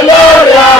Gloria.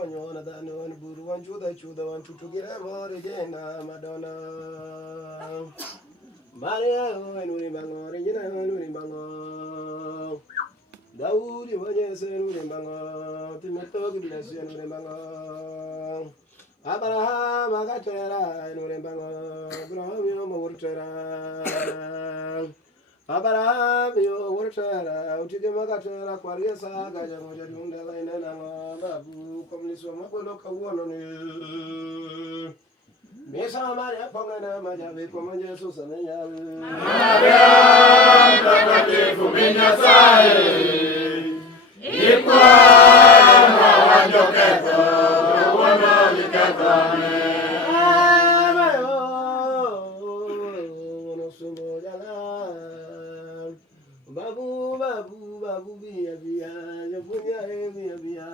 konyo na dano an buru wan chuda wan tutugire more gena Madonna Maria nuri bango ringina nuri bango Daudi wanye se nuri bango Timoto gudila se nuri bango Abraham agatera nuri bango Abraham yo mawurtera Abraham yo wurtera utike magatera kwariesa gaja moja dunda laina na babu komniswa mabolo kawono ni Mesa Maria pongana majabe como Jesus amenya Maria takatifu minyasaye Ikwa mawanjoketo wana likatane Amayo Monosumbo jala Babu biya Yabunya biya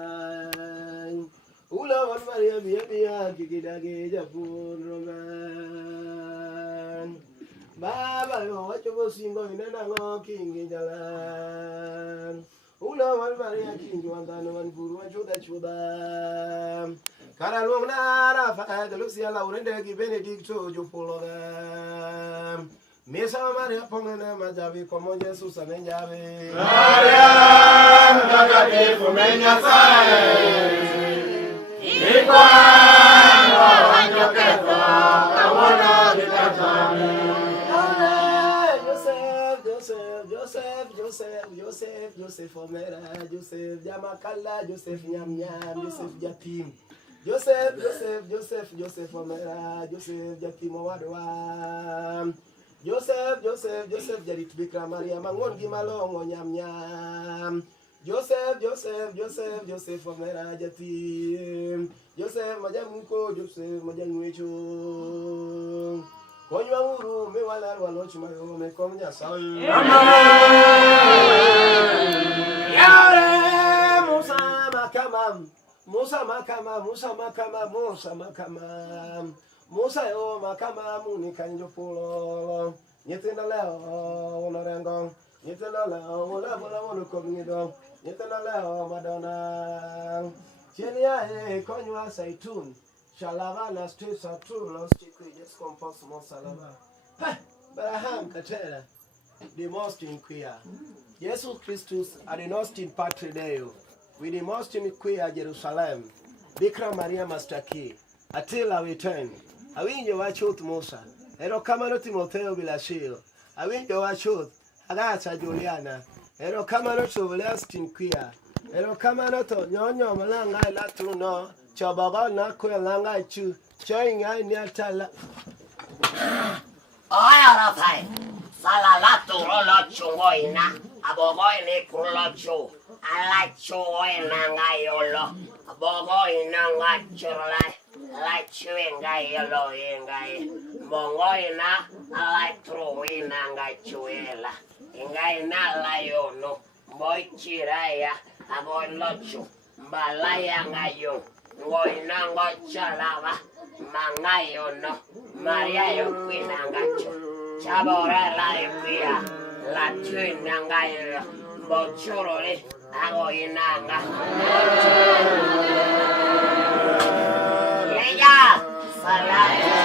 Ula wan Maria biya kikidage japun roman Baba yo wacho singo inena ngo kingi jalan Ula wan Maria kingi wandano wan guru chuda Karalung nara fa de Lucia Laurende ki Benedicto jupologa Mesa Maria pongana majabi como Jesus amenyabe Maria takatifu menyasaye Ikwa wanjoketo kawono likatane Joseph Omera Joseph Jamakala Joseph Nyam Joseph Jatim Joseph Omera Joseph Jatim Wadwa Joseph Jarit Bikra Maria Mangon Gimalongo Nyam Joseph Omera Jatim Joseph Majamuko Joseph Majangwecho Konywa uru me wala walochi mayo me komnya sawi Yare Musa makama Musa yo makama muni kanjo pulo Nyetena leo onorengo Nyetena leo ola wono komnido Nyetena leo Madonna Chelia konywa saitun Shalava na streets are true, lost chickwe, just compose more salava. Abraham Katera, the most in queer. Jesus Christus are the most in Patrideo, with the most in queer Jerusalem. Bikra Maria Mastaki, Attila return. I win your watch out Mosa. Ero Camano Timotheo Bilashil. I win your watch out Agata Juliana. Ero Camano to last in queer. Ero Camano to Nyonya Malanga Latuno. Chobago na kwelanga chu choinga ni atala Ora fai sala rolo chuoina abogoi ni kulo chu ala chuoina ngayolo abogoi na ngachurla la chuenga yolo engai bongoina ala truina ngachuela engaina la yono moichiraya abolochu balaya ngayo Ngoina ngochalava mangayo no Maria yo kwinangacho Chabora la yukia La twinangayo Bochurore Ago inanga Leya Salate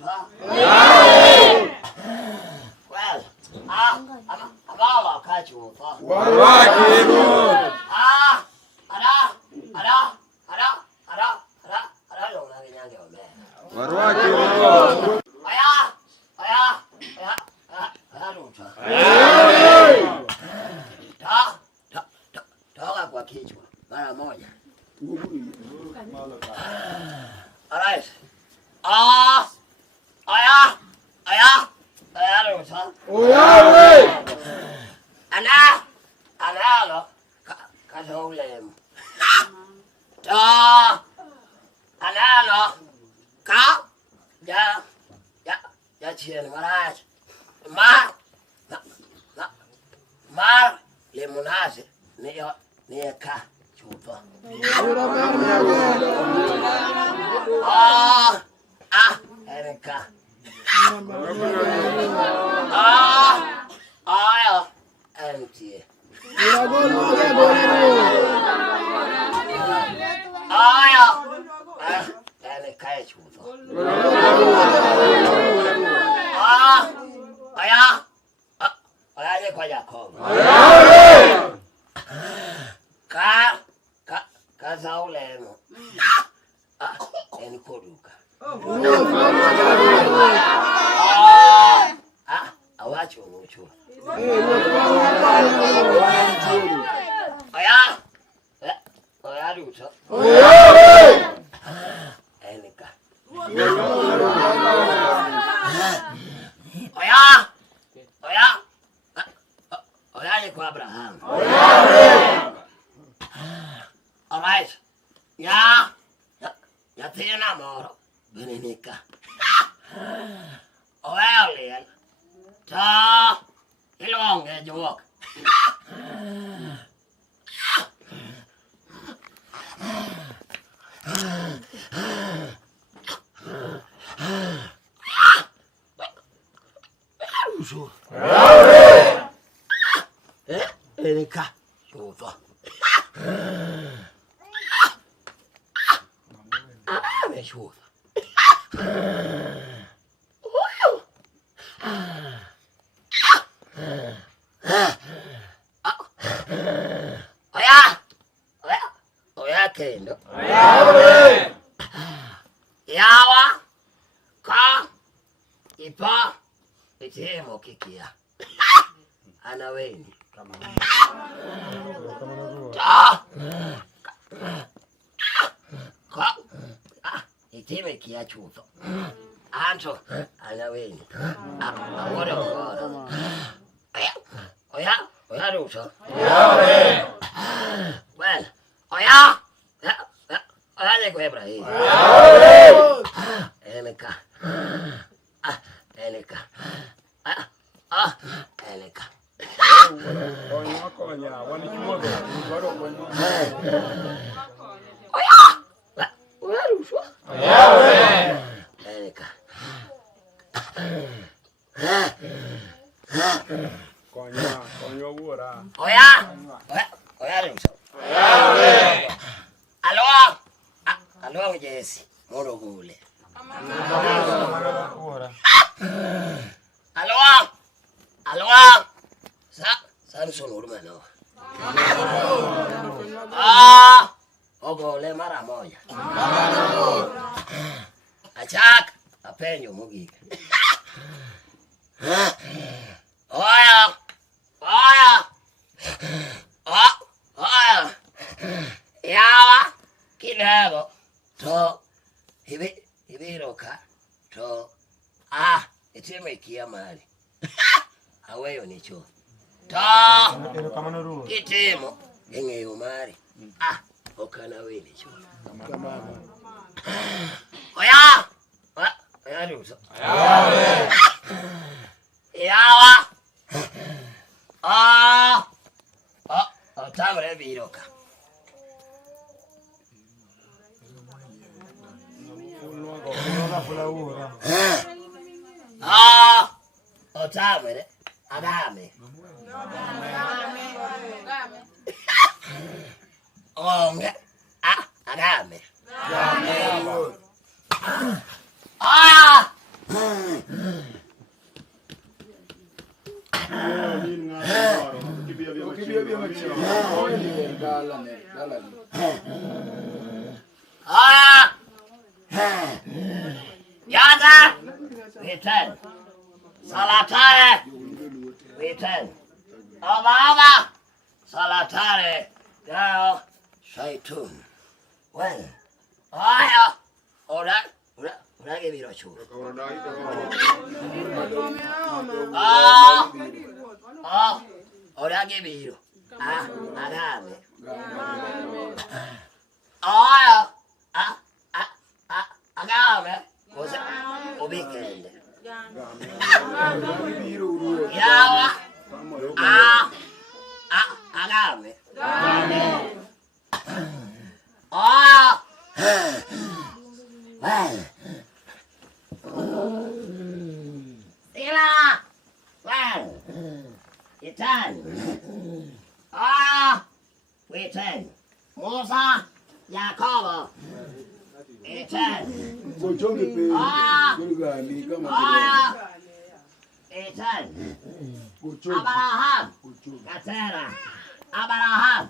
Ruta. Well, Abala Kachuta. Toka kwa kichwa mara moja. Alright. Analo kasolem. Analo ka ya chien maraj. Mar lemonade ne ka chupa. Erika. Empty. Erika chupa. Ni kwa Jacob. Ka zaulemo. Ni koduka. Awacho mucho. Oya Ruta. Enika. Oya ni kwa Abraham. Alright. Ya tena moro. Benenika. Oya liel. Ta ilonge jok. Erika chupa. Me chupa. Oya kendo. Yawa ka ipa itemo kikia. Ana weni. Iteme kia chuto. Anto ana weni. Agora. Oya Ruta. Well, oya ni kwa Ibrahim. Enika. Enika. Enika. Oya Ruta. Enika. Oya Ruta. Alo Jesse, moro gule. Alo. Samson urmano. Ogole mara moja. Achak apenyo mogik. Oya. Yawa kilego to hibiroka to itime kia mali. Aweyo nicho. To itimo engeyo mali. Okana wele cho. Oya Ruta. Yawa. Tamre biroka. Otamere adame. Onge adame. Yaga, return. Salatare, return. Obama, Salatare, girl, Shaitun. Well, ora che vi faccio. Ora che vi agave. Agave. Cosa? O weekend. Yawa. Agave. Well. Sila. Well. Return. Return. Musa. Jacob. Return. Return. Abraham. Katera. Abraham.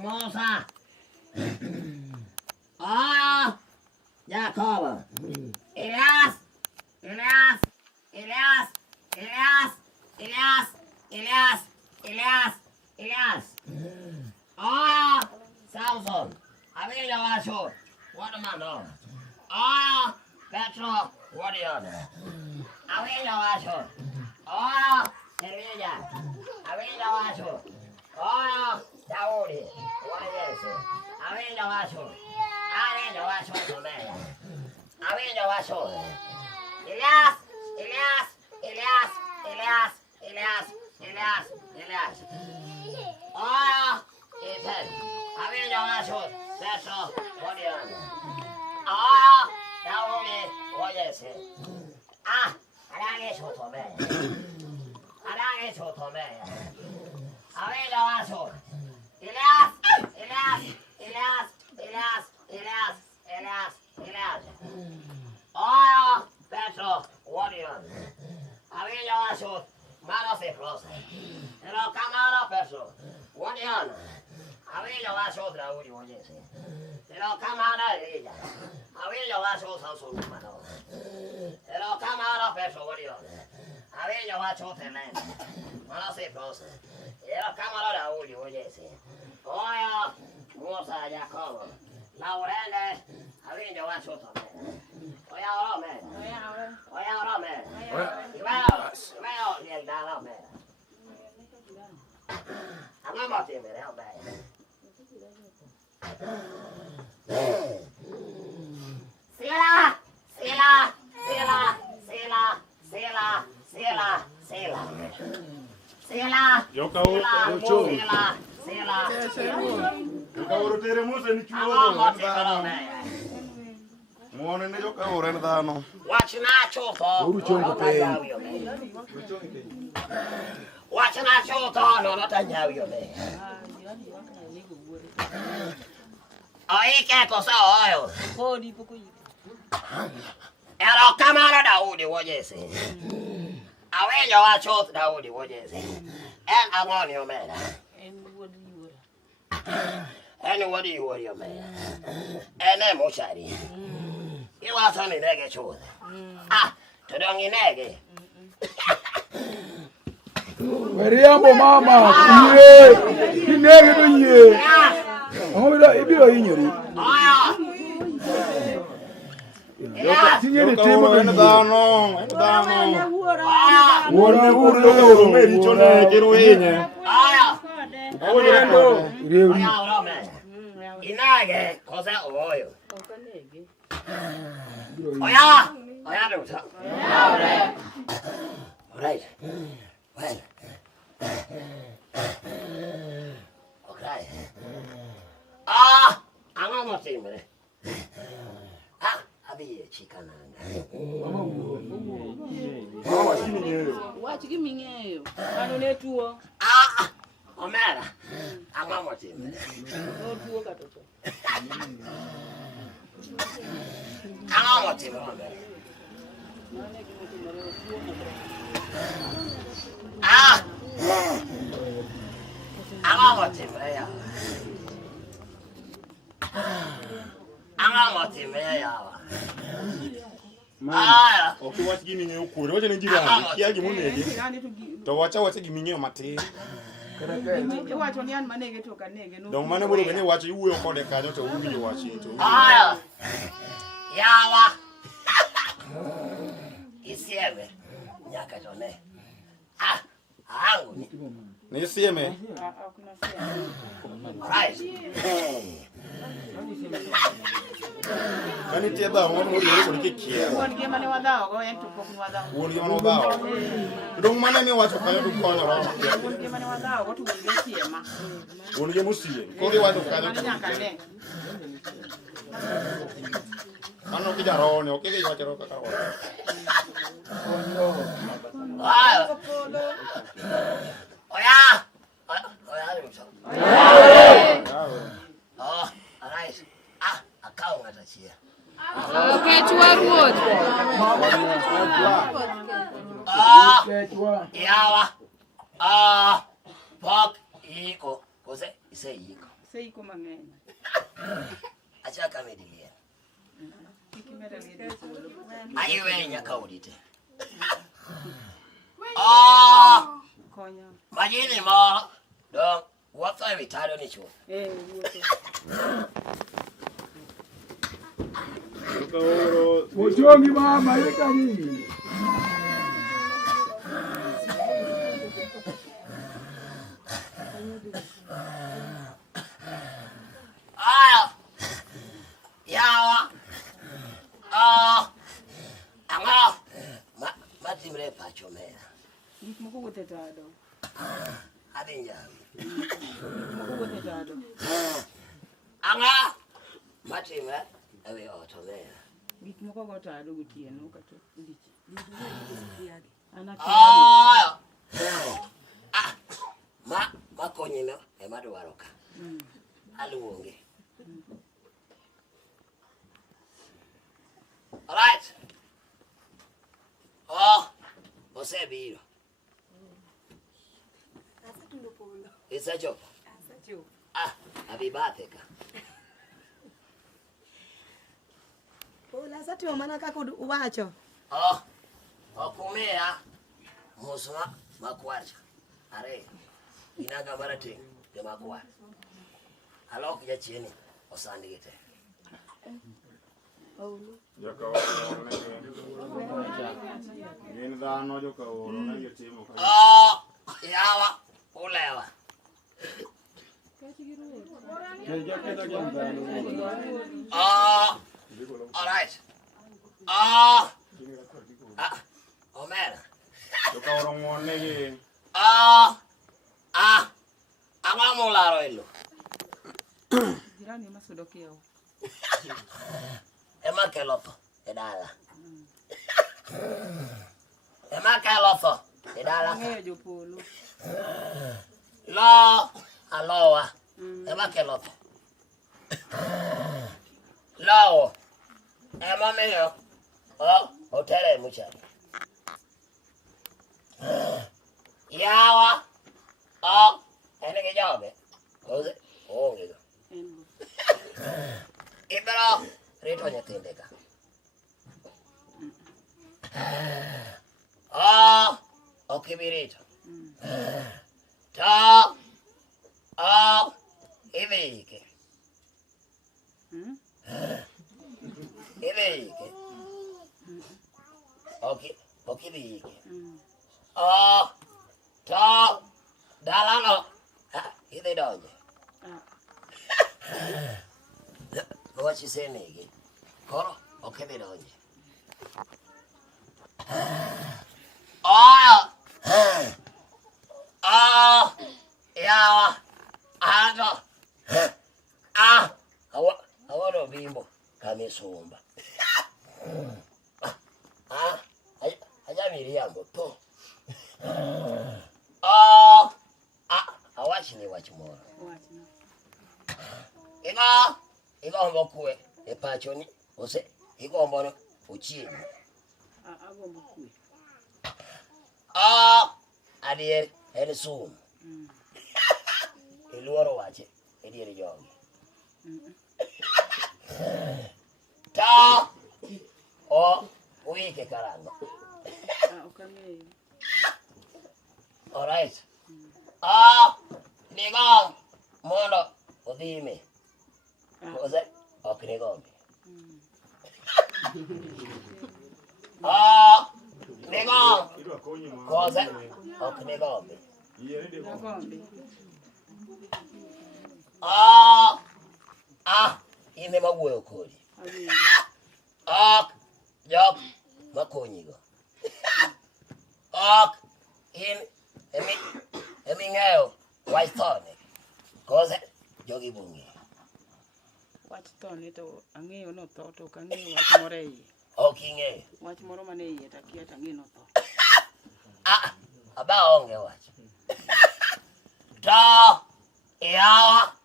Musa. Jacob. Elias. Samson. Avila Washo. What am I know? Petro. What are you on? Avila Washo. Elijah. Avila Washo. Daudi. What is this? Avila Washo. Avila Washo to me. Avila Washo. Elias. Ethan. Avila Washo. Petro. What are you on? Daudi. What is it? Arage Shotome. Avila Washo. Elias. Petro, what are you on? Avila Washo. Marose Close. Hello, come out, Petro. What are you on? Avila Washo, Draudi, what is it? Hello, come out, Elijah. Avila Washo, Samson, Mano. Hello, come out, Petro, what are you on? Avila Washo, Temen. Marose Close. Hello, come out, Draudi, what is it? Musa, Jacob. Laurende, Avila Washo, Temen. Oya, man. I'm not even help me. Sila. Watch not your thought, no, not a new man. I can't go so oil. And I'll come out of the woody, what you say. I will your watch the woody, what you say. And I want you, man. And what do you want, your man? And I'm Moshari. You want only neg show. To don't in egg. Mariambo mama, ye, inege do ye. Omoda ibiro yinyori. Tinye ni temo eno dano. Wona uro meri chone kiru yenye. Oyendo. Reuri. Inage kosa oyo. Oya do. Right. Well. Okay. I'm almost in there. I'll be a chicken. What you give me? I don't know to. Oh, man. I'm almost in there. I'm almost in there. Ang'o timre yawa? Ang'o timre yawa? Aya. Ok iwach gini ng'eyo kuore, wacha ne jirani, kia gimonege. To wacha giming'eyo matin. Iwacho ni an manege to kanege no. Dong mane mondo bende wacho iwuoyo kode kanyo to uwinjo wachi to. Aya. Yawa. Isieme. Nyaka to ne. Angu ni. Ni sieme. Right. Kani tie ba mondo mondo ko ke kia. Won ge mane wadao go en to pok wadao. Won ge mane wadao. Dong mane mi wacho kanyo to konyo ro. Won ge mane wadao go to won ge siema. Won ge musie. Ko ge wacho kanyo. Mane nyaka ne. Ano ki jaro ne, ok ge wacho ro kaka wa. Aya. Oya. Oya ni mso. Oh, right. Akao ngatachia. Kechwa ruoth. Yawa. Pok iko. Kose ise iko. Seiko mang'eny. Acha kamedilie. Kikimera liede solo. Ayiwe nyaka udite. Konya. Majini mo. Dong, wuotho ewi tado ni chuo. Wuotho. Ochongi mama yeka nini? Aya. Yawa. Ang'o. Matimre pacho mera. Gik moko wuotho e tado. Adhi njani. Moko wuotho e tado. Ang'o. Matimre ewi ot omera. Gik moko go tado gotieno kata odich. Aya. Makonyino ema dwaro ka. Aluonge. Alright. Osebiro. Isachopo. Abibate ka. Ola sati mana kaka uwacho. Okumea musma makwacha. Are. Inaga marate ke makwa. Alok ya chieni osandite. Joka oro ne. Gin dhano joka oro ne gitimo ka. Yawa ulewa. All right. Omera. Joka oro ngone ge. Amamo laro ilo. Jirani masudo keo. Ema kelopo edala. Ema kelopo edala. Ng'eyo jopolo. Lo alowa. Ema kelopo. Lo. Ema meyo. Hotere muchari. Yawa. Ene ke jobe. Kose. Ngego. Ibero rito nyatinde ka. Okibirito. Ta. Ibeke. Ibeke. Okibeke. Ta. Dalano. Idhi donje. What you say, nigga? Koro, okay, they don't. Yeah. I want to bimbo. Come in, Sumba. I got me the ambo. I watch you watch more. Iko mbokwe e pachoni ose iko mbono uchieni. Agombo kwe. Adier en sum. iluoro wache e diere jogi. Ta o wike karango. All right. Nigo mondo odime. Kose ok nigo. Nigo kose ok nigo. Ine mawuoyo kodi. Jok makonyigo. In emi ng'eyo wach thone. Kose jogi bungi. Wach thone to ang'eyo no tho to kang'eyo wach moro e iye. Ok ing'eyo. Wach moro mane iye takia tang'eyo no tho. Aba onge wach. To yawa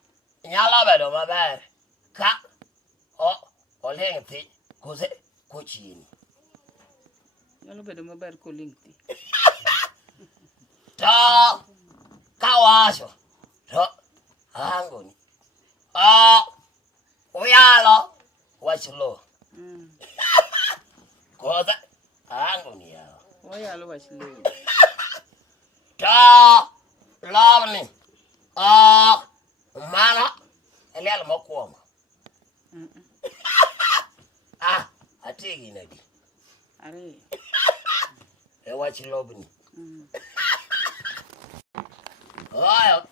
nyalo bedo maber ka oling' thi kose kochieni. Nyalo bedo maber koling' thi. To kawacho to angoni. Uyalo wach lo. Kose angoni yawa. Oyalo wach lo. To lovni mana eliel mokwongo. Atigi nadi. Are. E wach lobni. Oyo.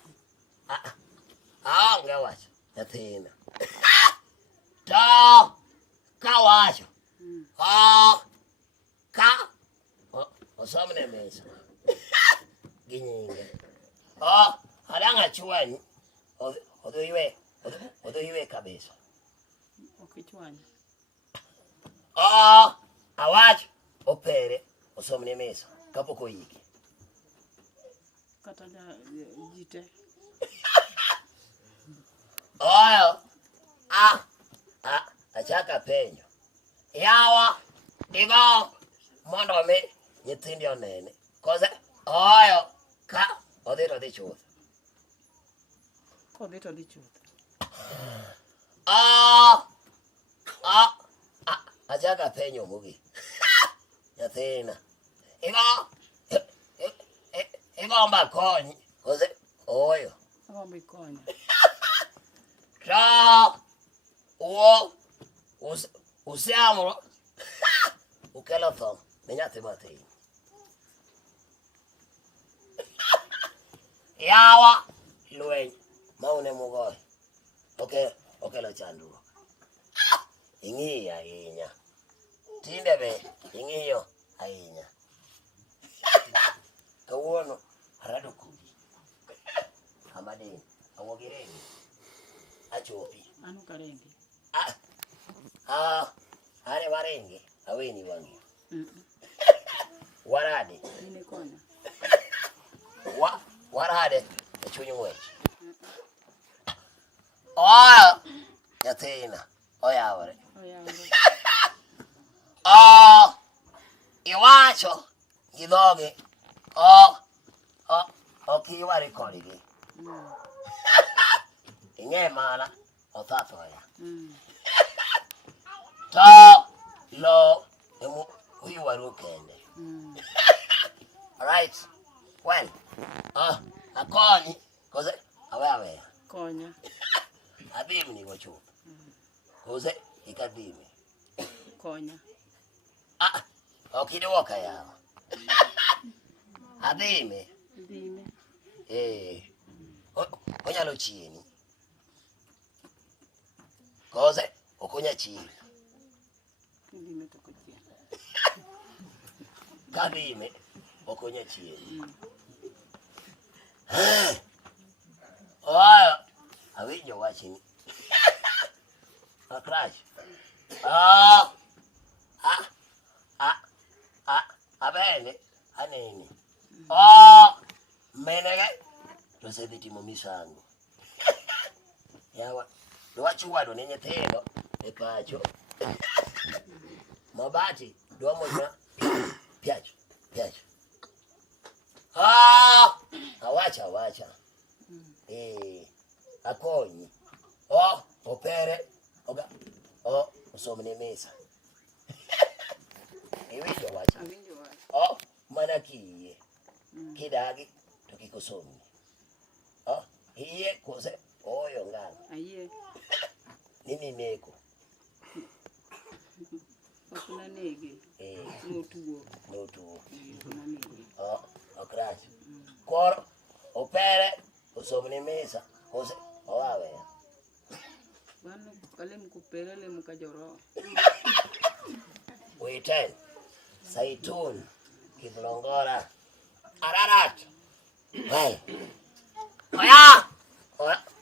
Aonge wach nyathina. To kawacho. Ka osomne mesa. Ginyinge. Adang' achwany. Odho ywe kabisa. Ok ichwany. Awach opere osomne mesa kapok oyiki. Kata jite. Oyo. Achaka penyo. Yawa digo mondo mi nyithindi onene. Kose oyo ka odhi chuth. Kodhi to dhi chuth. Achaka penyo mogik. Nyathina. Igomba konyi. Kose oyo. Agomba ikonya. To usiamro ukelo tho ne nyathi mathin. Yawa lweny maune mugoyo. Okelo chandruok. Ing'iyo ahinya. Tinde be ing'iyo ahinya. Kawuono arado kudi. Amadin. Awogireni. Achopi. Ano karengi. Are warengi. Aweni wangi. Warade. Ine konya. Warade. Chunyi ng'wech. Oyo. Nyathina. Oyawore. Oyawore. Iwacho gi dhogi. Ok iwari kodgi. Ing'e mana othathoya. To lo emu uywaru kende. Alright. Well. Akonyi. Kose aweya. Konya. Adhimni gochup. Kose ikadhimi. Konya. Ok idwoka yawa. Adhime. Dhime. Onyalo chieni. Kose okonya chieni. Dhime to kochien. Kadhime okonya chieni. Oyo. Awinjo wachni. Akrach. Abene aneni. Menege to sedhi timo misango. Yawa dwa chwado ne nyithindo e pacho. Mabati dwa moja piacho. Awacha. Akonyi. Opere. Oga. Usomne mesa. Iwinjo wacha. Awinjo wacha. Mana kiye. Kidagi to kikosomi. Iye kose oyo ngano. Ayie. Nini neko. Okuna nege. Notuo. Okuna nege. Okrach. Kor opere usomne mesa kose oawe. Bano kale mkupele le mkajoro. Weten. Saitun. Kiblongora. Ararat. Well.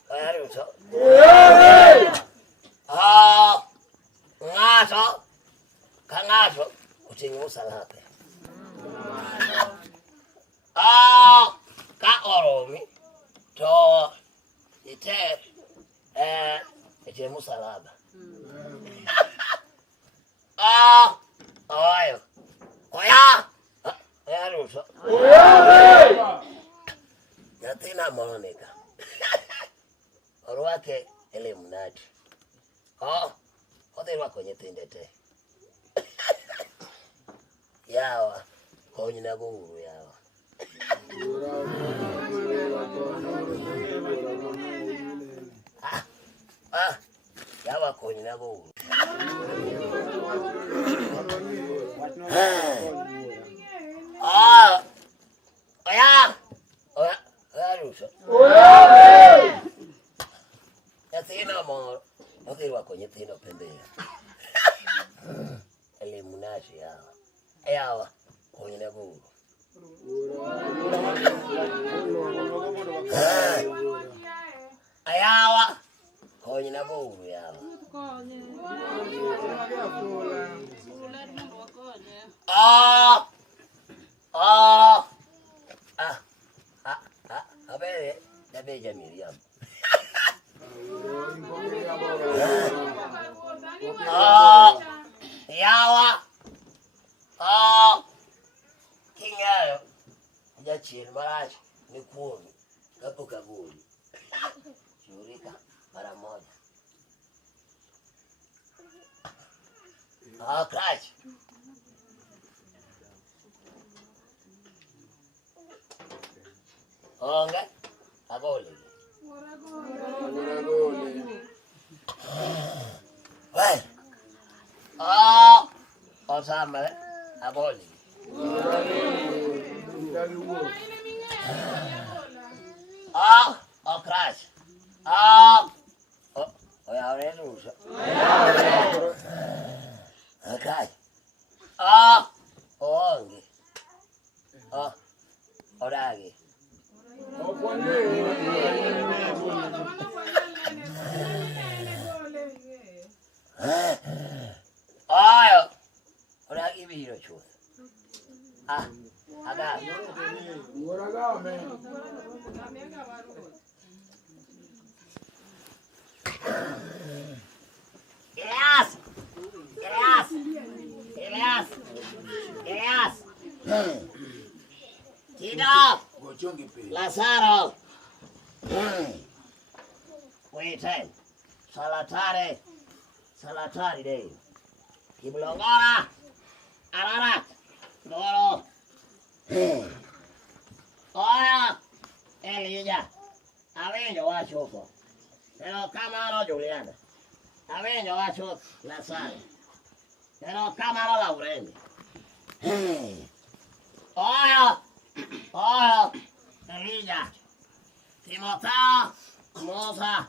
Oya ruso. Ngaso. Kangaso. Utingusa lape. Ka oromi. To. Ite. Ite musalaba. Oyo. Oya ruso. Yatina Monica. Orwake ele mnati. Odhi rwako nyithinde te. Yawa. Konyi na guru yawa. Yawa konyi na guru. Oya ruso. Yathina moro. Odhi rwako nyithindo pembea. Ele mnati yawa. Yawa konyi na guru. Ayawa konyi na guru yawa. Abe Miriam. Yawa. Kingayo. Jachir marach ni kuomi. Kapo kaburi. Shurika mara moja. Krach. Onge. Agole. Well. Osama. Agole. Crash. Oya ruso. Okay. Onge. Orage. Orage biro chuth. Aga. Elias. Tino. Lazaro. Wait, Salatari day. Kiblongora. Ararat. Doro. Oya. Elija. Avenyo wachopo. Pero Camaro Juliana. Avenyo wacho Lazaro. Pero Camaro Laurenti. Oya. Elija. Timoteo. Mosa.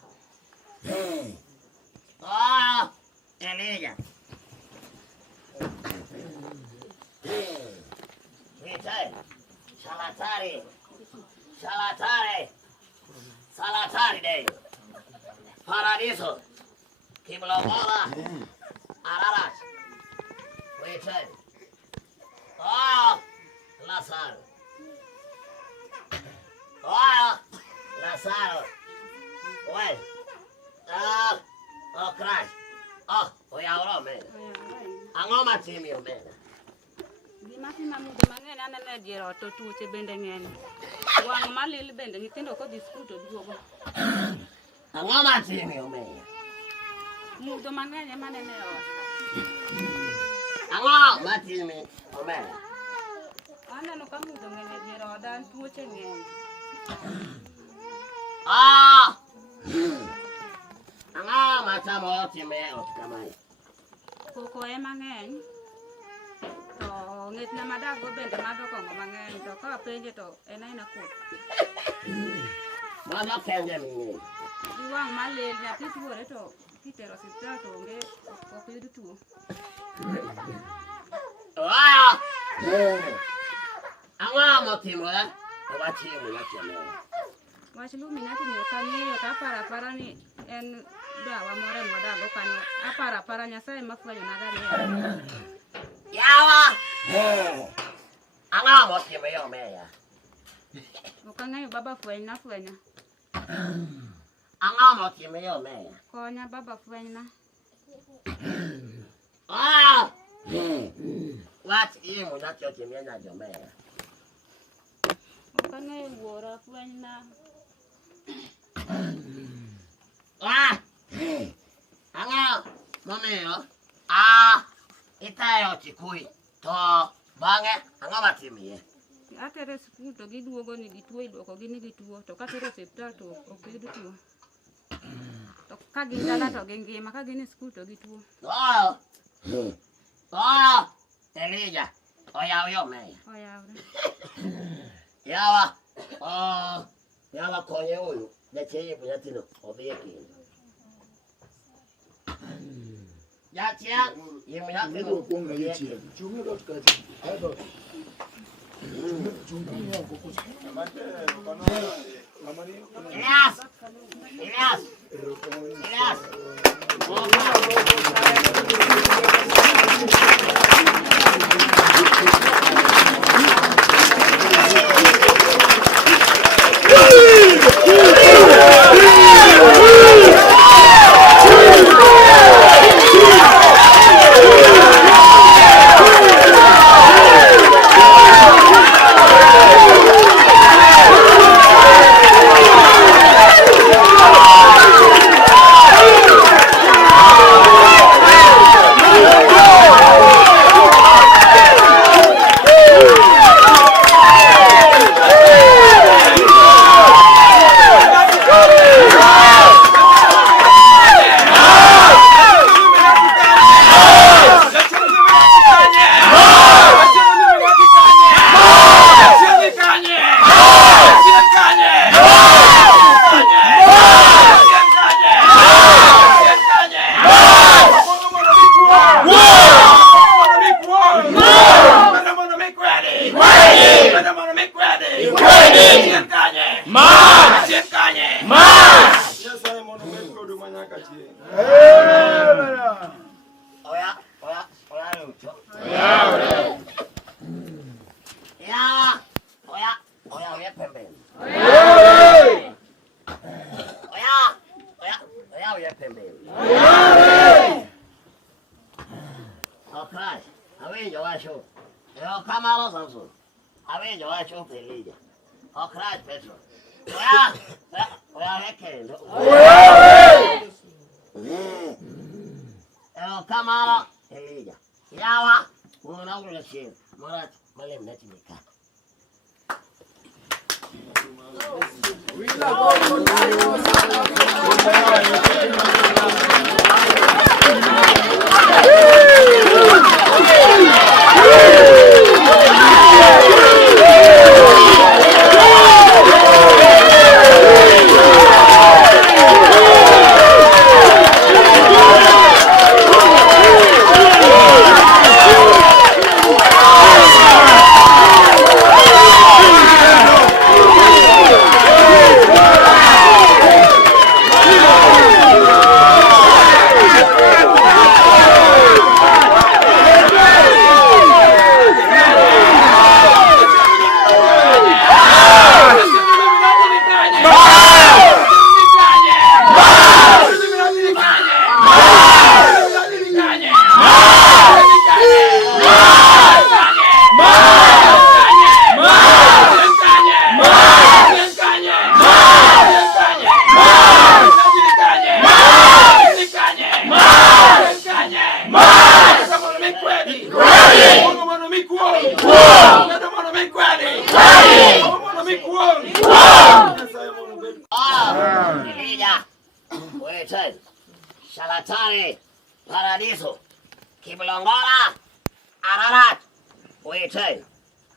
Elija. Salatari day. Paradiso. Kiblongora. Ararat. Wait. Lazaro. Lazaro. Well. Crash. Oya oro mena. Angoma timi omena. Mati mamudo mang'eny anene dier ot to tuoche bende ng'eny. Wang' malil bende nyithindo kodhi skul to duogo. Ang'o matimi omiyo? Mudho mang'eny ema anene ot. Ang'o matimi omiyo? Aneno ka mudho ng'eny e dier ot, an tuoche ng'eny. Ang'o matamo time ot kamae? Koko ema ng'eny. To ng'etna madaggo bende madho kong'o mang'eny, to ka penje to en aina koth. Mano kende ming'eyo. Gi wang' malil, nyathi tuore to kitero osiptal to onge ok yud tuo. Ang'o motimore e wach Illuminati omiyo? Wach Illuminati ni ok ang'eyo, to aparo apara ni en dawa moro mwadago kanyo. Aparo apara Nyasaye mafwenyo na gari. Yawa! Ang'o motimore omiyo? Ok ang'eyo, baba fweny na fwenya. Ang'o motimore omiyo? Konya baba fweny na. Wach Illuminati otimore na jomeya. Ok ang'eyo wuora fweny na. Ang'o momiyo? Itayo Chikui to bang'e ang'o matimiye? Atere skul to giduogo ni gituo, iduoko gi ni gituo, to katero osiptal to ok yud tuo. To ka gin dala to gingima, ka gin e skul to gituo. Elijah, oyaw yo meya. Oyawre. Yawa konye uyu, jachie Illuminati no odhi e kendo. Jachie Illuminati no odhi e kendo. Elias. Kamara Elijah. Yawa, mwana ule chini. Mara male mnati nika. Mungu mwana mikuo. Mungu mwana mikwani. Mungu mwana mikuo. Elija. Wete. Shalatani. Paradiso. Kiblongola. Ararat. Wete.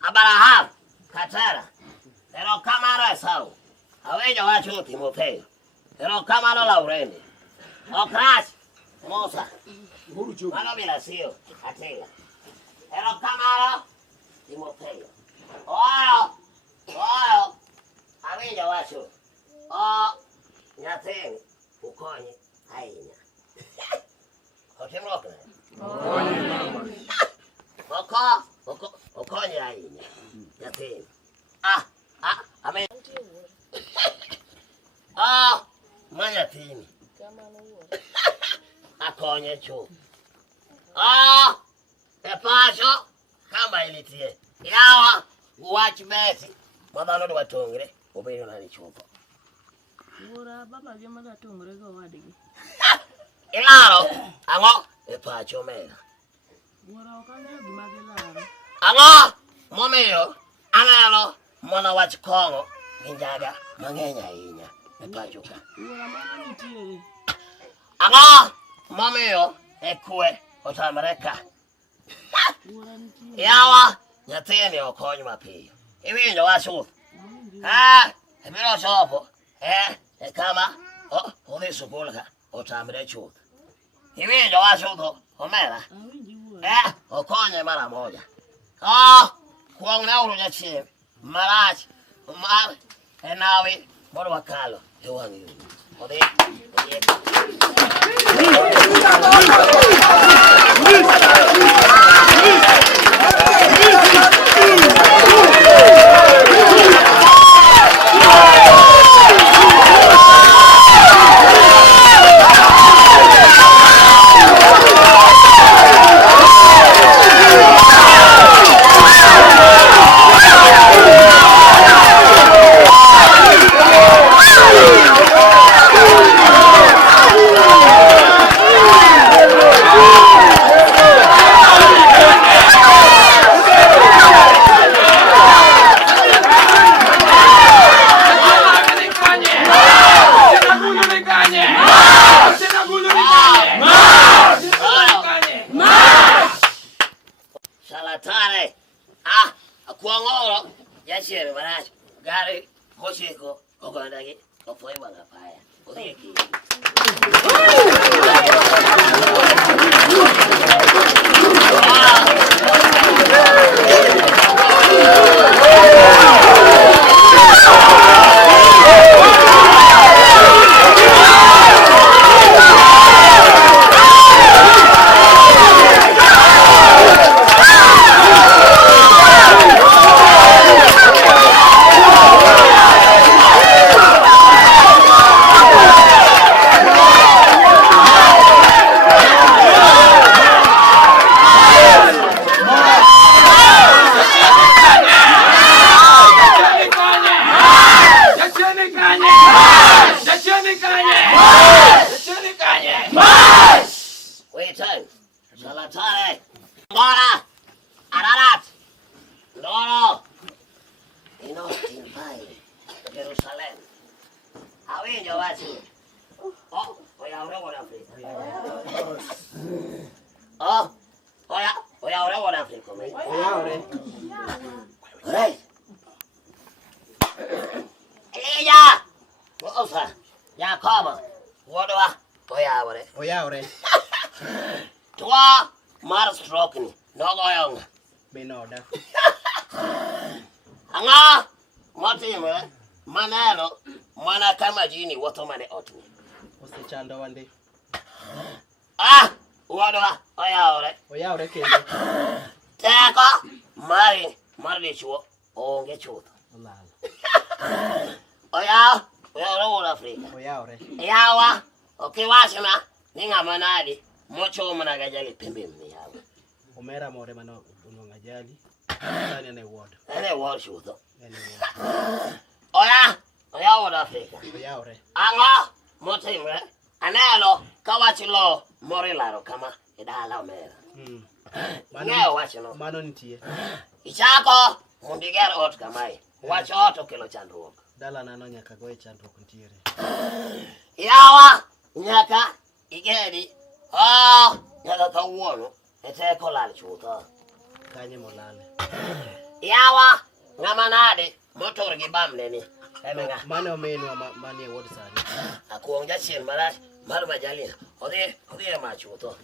Abraham. Katara. Pero kamara sau. Aweja wacho Timotheo. Pero kamara Laureni. Okras. Mosa. Mano Milasio. Atela. Pero kamara Timotheo. Oyo. Aweja wacho. Nyatheni. Ukonye. Ainya. Otimroke. Okonye ainya. Nyatheni. Amen. Manyathini. Akonye chuo. Epasho kama ilitie. Yawa watch Messi. Madalo ndo watongre. Obeyo nani chupo. Ora baba jema da tongre go wadigi. Ilaro ango epacho mega. Ora okane gimagilaro. Ango momeyo angalo mona wach kongo ginjaga mangenya inya epacho ka. Ora mama nitiere. Ango momeyo ekwe otamareka. Ora nitiere. Yawa nyathini okony mapiyo. Iwinjo wacho. Ebiro chopo. Kama odhi sukul ka otamre chuth. Iwinjo wacho to omera. Okonye mara moja. Kuong na uru nyachiem. Marach. Mar. Enawi. Modo wakalo. Ewangi. Odhi. Shalatare. Kuangoro. Yashere marach. Gari. Hoshiko. Ogandagi. Opoi magapaya. Odiki. Shalatare. Mora. Ararat. Loro. Inotimpai. Jerusalem. Awinjo wacho. Oya ora Afrika. Oya ora Afrika. Right. Elija. Ofa. Jakob. Wodwa. Oya ora. Tua mar stroke ni nogoyong Benoda. Anga matime maneno mana kama jini woto mane otni. Osechando wande. Wodwa oya ore kendo. Teko mari chuo onge chuth. Olala. Oya ora Afrika. Oya ore. Yawa okiwachna ni ngama nadi mocho mana gajali pembe mniyawa. Omera more mano unonga jali. Tani ane ward. Ane ward chutho. Ane Oya ora Afrika. Oya ore. Anga motimre anelo kawachilo morilaro kama idala omera. Ng'eyo wachno. Mano nitie. Ichako mondo iger ot kamae. Wach ot okelo chandruok. Dala nano nyaka goye chandruok nitiere. Yawa nyaka igedi. Nyaka kawuono e teko lal chutho. Kanye molale. Yawa ng'ama nade motor gi bamne ni. Emenga. Mane omenwa manie ward sani. Akuong jachien marach mar majalin. Odhi e mach chutho.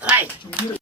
Right.